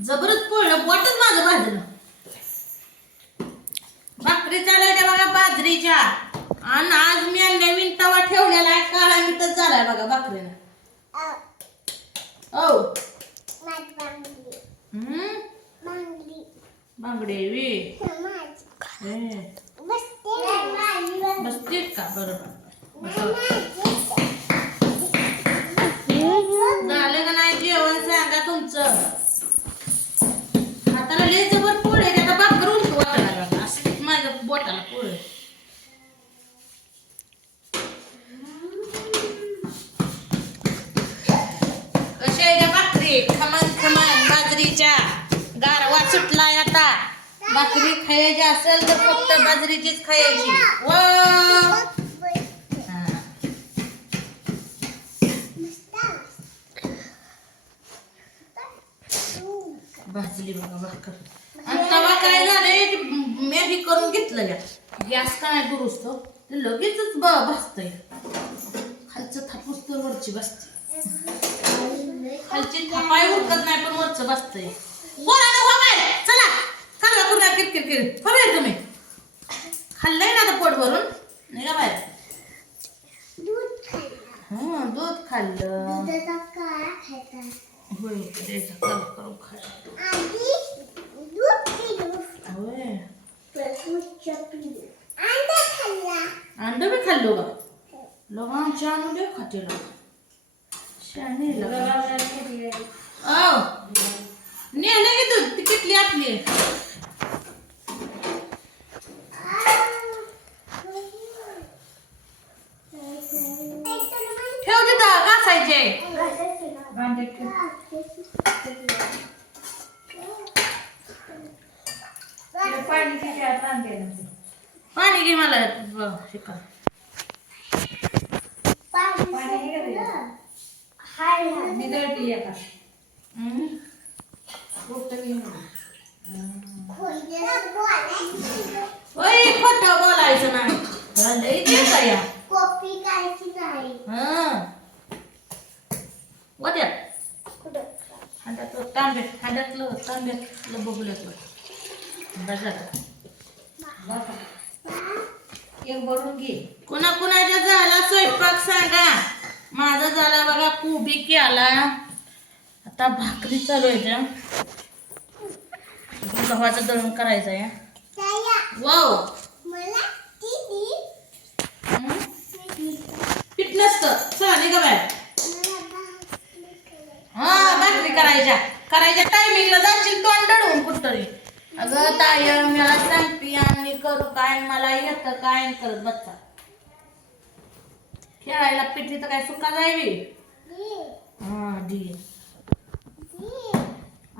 जबरच पोळलं बोटच माझं भाजलं. भाकरी चालायच्या बघा बाजरीच्या. आणि आज मी नवीन तवा ठेवलेला आहे काळा मीठच झालाय बघा हो हम्म? बांगडे. वे. ए, बसतेत का? बरोबर भाकरी खायची असेल तर फक्त बाजरीचीच खायची. व! भाजली बघा भाकर. आणि तवा काय झालंय? मी बी करून घेतलेल्या गॅस काय दुरुस्त? ते लगेचच ब भाजतंय. खालचं थापूस तर वरची बसते खालची थापाय उरकत नाही पण वरचं बसतंय बोला किरकिर किर हो बाहेर तुम्ही खाल्लंय ना आता पोट भरून. नाही का बाहेर हा दूध खाल्लं. होय अंड बी खाल्लो का लोक. आमचे आणून दे खाते शाने औ. नेलं की दूध. ती किटली आपली घासायचे पाणी घे मला. शिका. ओय खोटं बोलायचं नाही. हा, लई देत आहे या. कॉपी करायची नाही. हा. वद्या हांड्यातलं तांब्यात हांड्यातलं तांब्यातलं बघुल्यातलं बस झालं एक भरून घे कुणा कुणाच्या झाला स्वयंपाक सांगा? माझा झाला बघा कोबी केला. आता भाकरी चालू आहे त्या गव्हाचं दळण करायचं आहे. वाव. मला ती हम्म. पीठ नसतं. चला निघा बाहेर हा भाकरी करायच्या. करायच्या टायमिंगला जाशील तोंड डळून कुठतरी. अगं ताय मला सांगते आणि करू काय मला येतं काय करत बच्चा खेळायला पिठी तर काय सुका जायवी हा डी.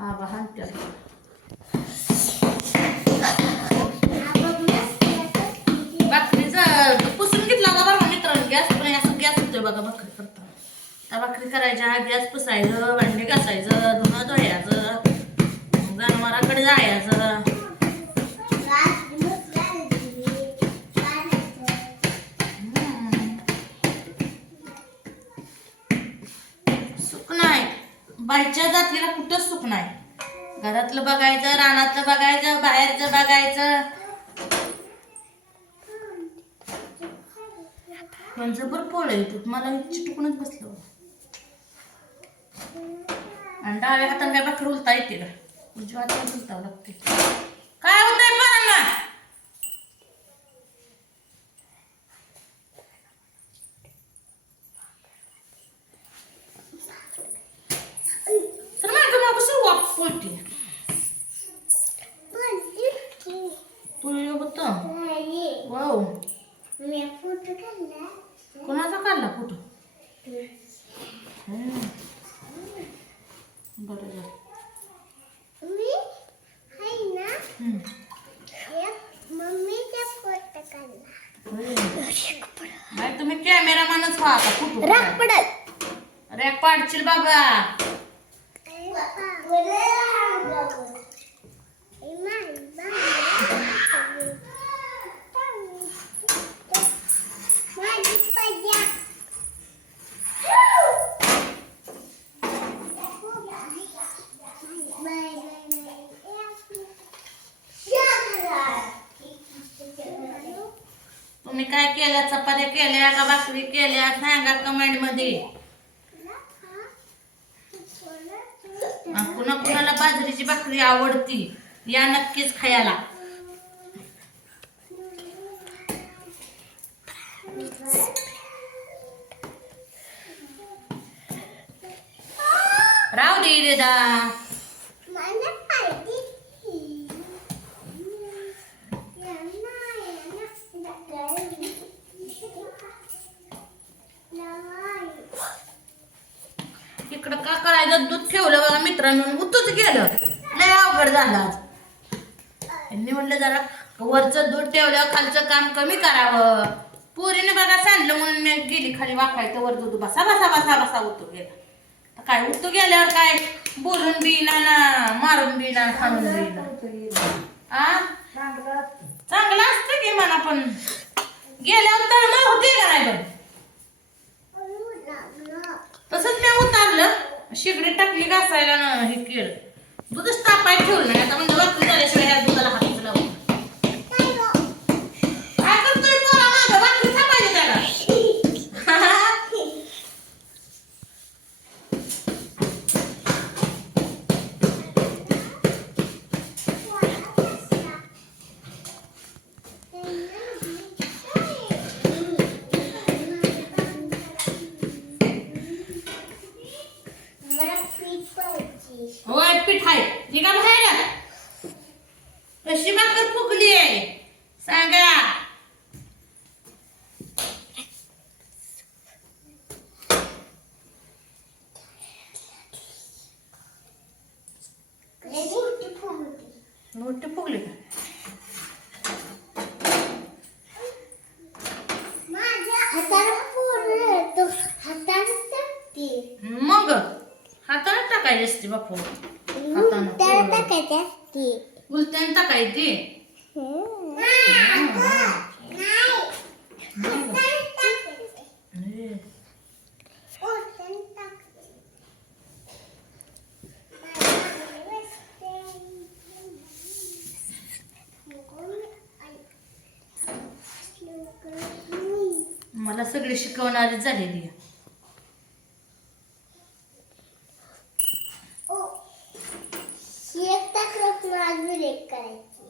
आबा हाणत्या. भाकरीचा पुसून घेतला का बघा मित्रांनो? गॅस पण असं गॅस होतोय बघा भाकरी करताना. त्या भाकरी करायच्या गॅस पुसायचं भांडे घासायचं. जनावराकडे जायचं हम्म. जातीला कुठंच सुख नाही. घरातलं बघायचं रानातलं बघायचं बाहेरचं बघायचं. पण जबर पोळ येतो मला चिटकूनच बसलो. आणि डाव्या हाताने काय भाकर उलता येते का? उजवा लागते काय होतंय पोरांना लागशील बाबा. तुम्ही काय केल्या चपात्या केल्या का भाकरी केल्या? सांगा कमेंटमध्ये. कुणा कुणाला बाजरीची भाकरी आवडती या नक्कीच खायला. राव दे रेदा मला पाहिजे यांना यांना इकडं का करायचं दूध म्हणून बघा उतूच गेलं लय अवघड झालं आज. यांनी म्हणलं जरा वरचं दूध ठेवलं खालचं काम कमी करावं. पोरीने बघा सांडलं म्हणून मी गेली खाली वाकायचं वर दूध बसा बसा बसा बसा उतू गेला काय उतू गेल्यावर काय? बोलून बी ना ना मारून बी ना हाणून बी ना. आ? चांगलं असतं की मला पण. गेल्यावर तर मग होते का नाही पण? तसंच मी उतारलं. शिगडी टाकली घासायला ना हे केलं. दूधच तापायला ठेवलं नाही आता म्हणजे वाटलं झाल्याशिवाय ह्या दुधाला हात लावून काय करतोय पोरा मागं भाकरी थापायची त्याला मला पीठ पाहिजे होय पीठ आहे निघा बाहेर. कशी भाकर फुगली आहे. सांगा. मोठी फुगली मोठी फुगली का मग हाताने टाकायची असते बापू. हातानं त्याला पूर्ण. टाकायचे असते उलट्याने टाकायची. मला सगळी शिकवणारी झालेली आहे. तास अजून एक करायची.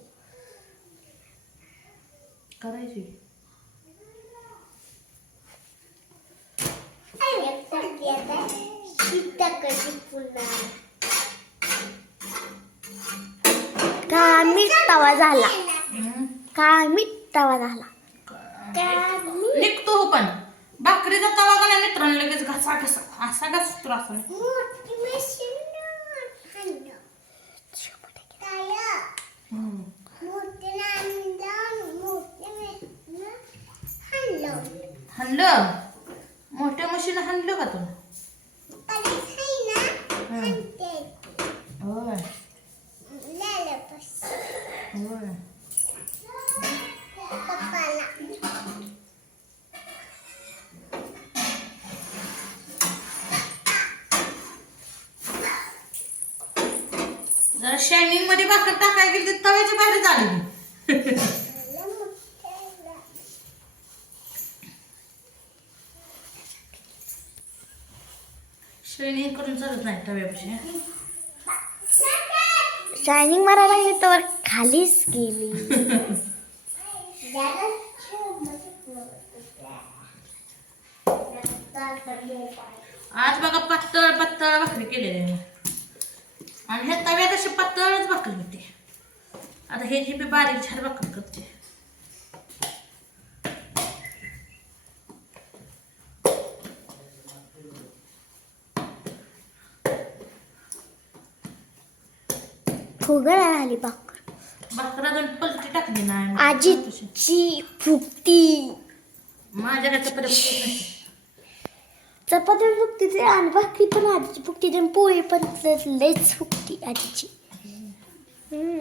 करायची? एक टाकली आता शीत टाकायची पुन्हा का मीठ तवा झाला. हं? का मीठ तवा झाला. निघतो हो पण. भाकरीचा तवा का नाही मित्रांनो लगेच घासा घसा. असा घासतो असा नाही. मोठी मशीन हाणलं मोठ्या मशीन हाणलं का तुला. होय होय जरा शायनिंगमध्ये भाकर टाकाय गेली तर तव्याची बाहेर झाली शायनिंग करून चालत नाही तव्यापाशी शायनिंग मारायला गेली तर खालीच गेली. आज बघा पातळ पातळ भाकरी केलेली आहे. आणि ह्या तव्यात अशी पातळच भाकरी होती. आता हे जी मी बारीक छान भाकरी करते. फुगळा झाली भाकर. भाकर अजून पलटी टाकली नाही आजीची फुगती. माझ्या काय चपाती फुगतीचे आणि भाकरी पण आजीची फुगती आणि पोळी पण लयच फुगती हम्म.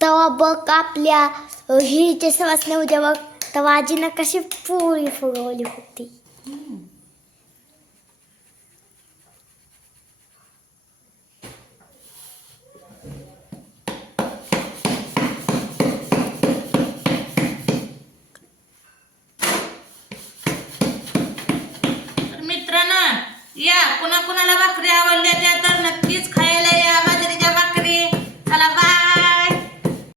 तवा बघ आपल्या अ, हिच्या सवासण्या उद्या बघ. तवा आजीनं कशी पोळी फुगवली होती